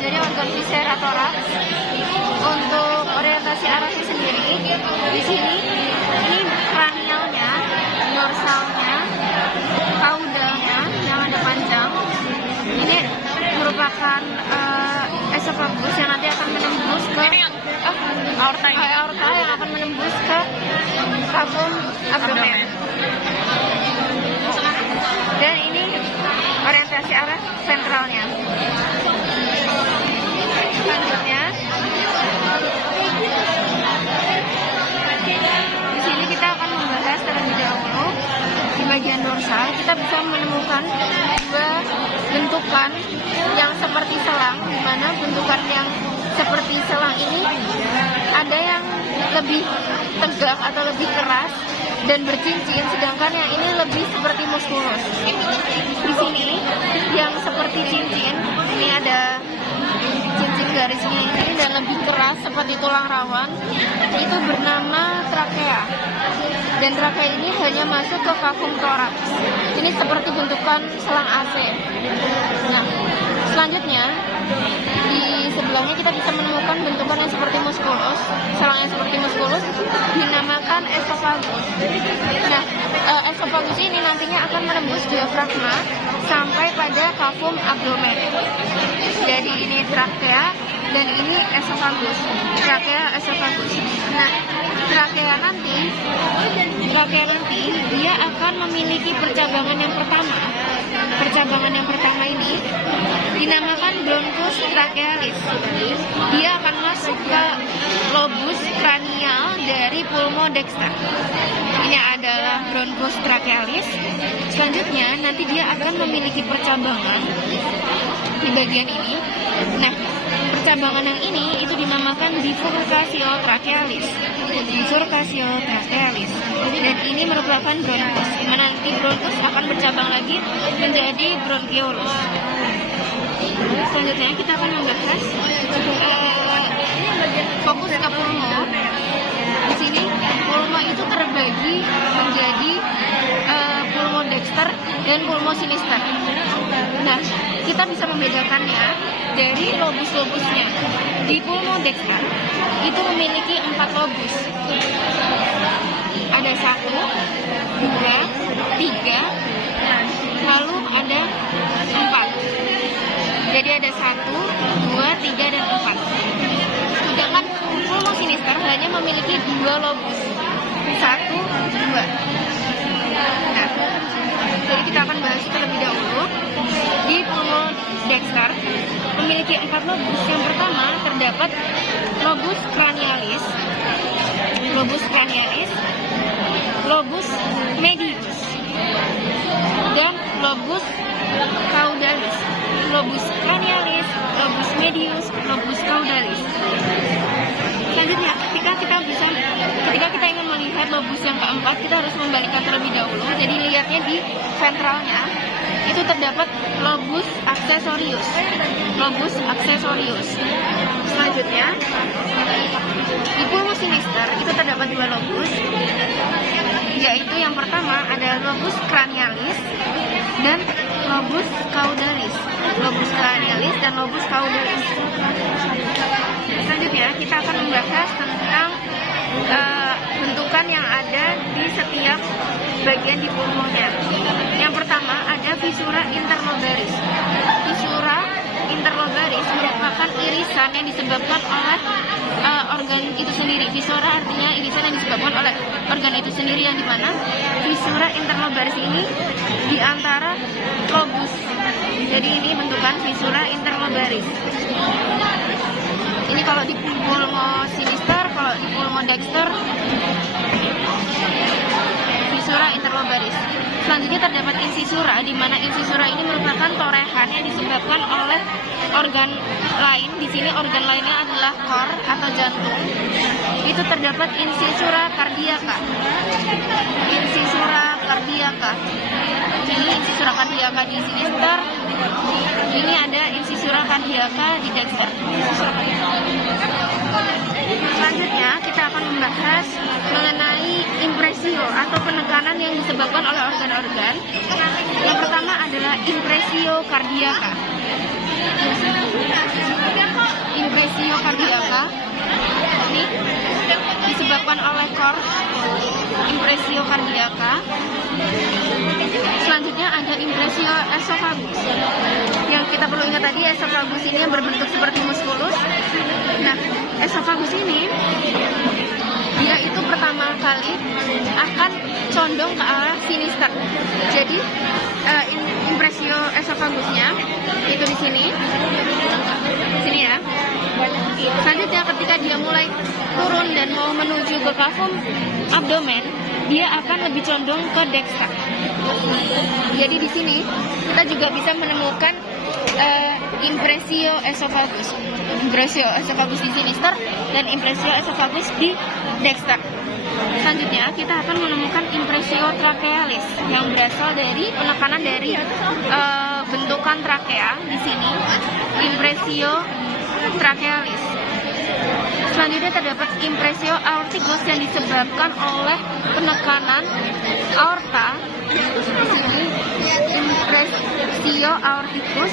jadi organ viscera thorax. Untuk orientasi arahnya sendiri, di sini ini kranialnya, dorsalnya, caudalnya yang ada panjang. Ini merupakan esophagus yang nanti akan menembus ke aorta yang akan menembus ke cavum abdomen. Dan ini orientasi arah ventralnya. Selanjutnya, di sini kita akan membahas terlebih dahulu di bagian dorsal. Kita bisa menemukan dua bentukan yang seperti selang, di mana bentukan yang seperti selang ini ada yang lebih tegak atau lebih keras dan bercincin, sedangkan yang ini lebih seperti muskulus. Di sini yang seperti cincin, ini ada cincin garisnya ini dan lebih keras seperti tulang rawan, itu bernama trakea. Dan trakea ini hanya masuk ke cavum thorax. Ini seperti bentukan selang AC. Nah, selanjutnya di sebelahnya kita bisa menemukan bentukan yang seperti muskulus. Selang yang seperti muskulus dinamakan esophagus. Nah, esophagus ini nantinya akan menembus diafragma sampai pada cavum abdomen. Jadi ini trakea dan ini esophagus. Trakea, esophagus. Nah, trakea nanti dia akan memiliki percabangan yang pertama. Percabangan yang pertama ini dinamakan bronchus trachealis. Dia akan masuk ke lobus kranial dari pulmodexter. Ini adalah bronchus trachealis. Selanjutnya nanti dia akan memiliki percabangan di bagian ini. Nah, percabangan yang ini itu dinamakan bifurcatio trachealis. Bifurcatio trachealis. Dan ini merupakan bronchus, di mana nanti bronchus akan bercabang lagi menjadi bronchiolus. Selanjutnya kita akan membahas fokus ke pulmo. Di sini pulmo itu terbagi menjadi pulmodexter dan pulmosinister. Nah, kita bisa membedakannya dari lobus-lobusnya. Di pulmodexter itu memiliki 4 lobus. Ada 1, 2, 3, lalu ada 4. Jadi ada 1, 2, 3, dan 4. Sedangkan pulmosinister hanya memiliki 2 lobus. 1, 2. Nah, jadi kita akan bahas terlebih dahulu. Di pulmodexter memiliki 4 lobus. Yang pertama terdapat lobus cranialis, lobus medius, dan lobus caudalis. Lobus cranialis, lobus medius, lobus caudalis. Selanjutnya, ketika kita ingin melihat lobus yang keempat, kita harus membalikkan terlebih dahulu. Jadi lihatnya di ventralnya itu terdapat lobus accessorius. Lobus accessorius. Selanjutnya, di pulmosinister itu terdapat 2 lobus, yaitu yang pertama ada lobus cranialis dan lobus caudalis. Lobus cranialis dan lobus caudalis. Selanjutnya kita akan membahas tentang bentukan yang ada di setiap bagian di pulmonya. Yang pertama ada visura interlobaris. Visura interlobaris merupakan irisan yang disebabkan oleh organ itu sendiri. Visura artinya irisan yang disebabkan oleh organ itu sendiri, yang dimana visura interlobaris ini di antara lobus. Jadi ini bentukan visura interlobaris. Ini kalau di pulmosinister, kalau di pulmodexter visura interlobaris. Selanjutnya terdapat insisura, di mana insisura ini merupakan torehan yang disebabkan oleh organ lain. Di sini organ lainnya adalah kor atau jantung. Itu terdapat insisura cardiaca. Insisura cardiaca. Ini insisura cardiaca di sinister. Ini ada insisura cardiaca di dexter. Selanjutnya Selanjutnya kita akan membahas mengenai impresio atau penekanan yang disebabkan oleh organ-organ. Yang pertama adalah impresio kardiaka. Impresio kardiaka ini disebabkan oleh KOR, impresio kardiaka. Selanjutnya ada impresio esofagus. Yang kita perlu ingat tadi, esofagus ini yang berbentuk seperti muskulus. Nah, esofagus ini dia itu pertama kali akan condong ke arah sinister. Jadi impresio esofagusnya itu di sini ya. Selanjutnya ketika dia mulai turun dan mau menuju ke kavum abdomen, dia akan lebih condong ke dexter. Jadi di sini kita juga bisa menemukan impresio esofagus di sinister dan impresio esofagus di dexter. Selanjutnya kita akan menemukan impresio trachealis yang berasal dari penekanan dari bentukan trakea di sini, impresio trachealis. Selanjutnya terdapat impresio aorticus yang disebabkan oleh penekanan aorta. Di sini impresio aorticus,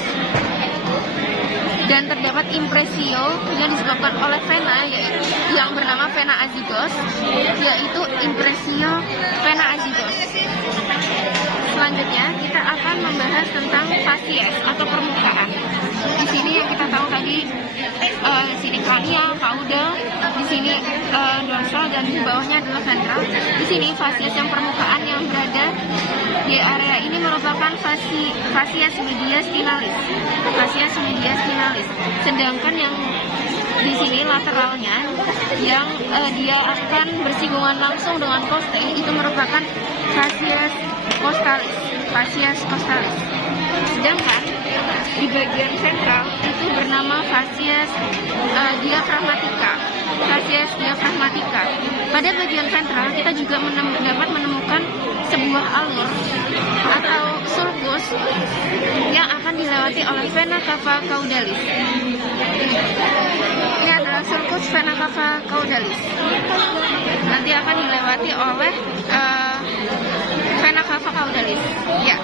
dan terdapat impresio yang disebabkan oleh vena yang bernama vena azygos, yaitu impresio vena azygos. Selanjutnya kita akan membahas tentang fasies atau permukaan. Di sini yang kita tahu tadi, di sini kranial, caudal, di sini dorsal, dan di bawahnya adalah ventral. Di sini fasies yang permukaan yang berada di area ini merupakan fasies mediastinalis. Fasies mediastinalis. Sedangkan yang di sini lateralnya yang dia akan bersinggungan langsung dengan costae itu merupakan fasies costalis. Fasies costalis. Sedangkan di bagian sentral itu bernama fasies diafragmatica. Fasies diafragmatica. Pada bagian ventral kita juga dapat menemukan sebuah alur atau sulcus yang akan dilewati oleh vena cava caudalis. Ini adalah sulcus vena cava caudalis. Nanti akan dilewati oleh vena cava caudalis. Ya.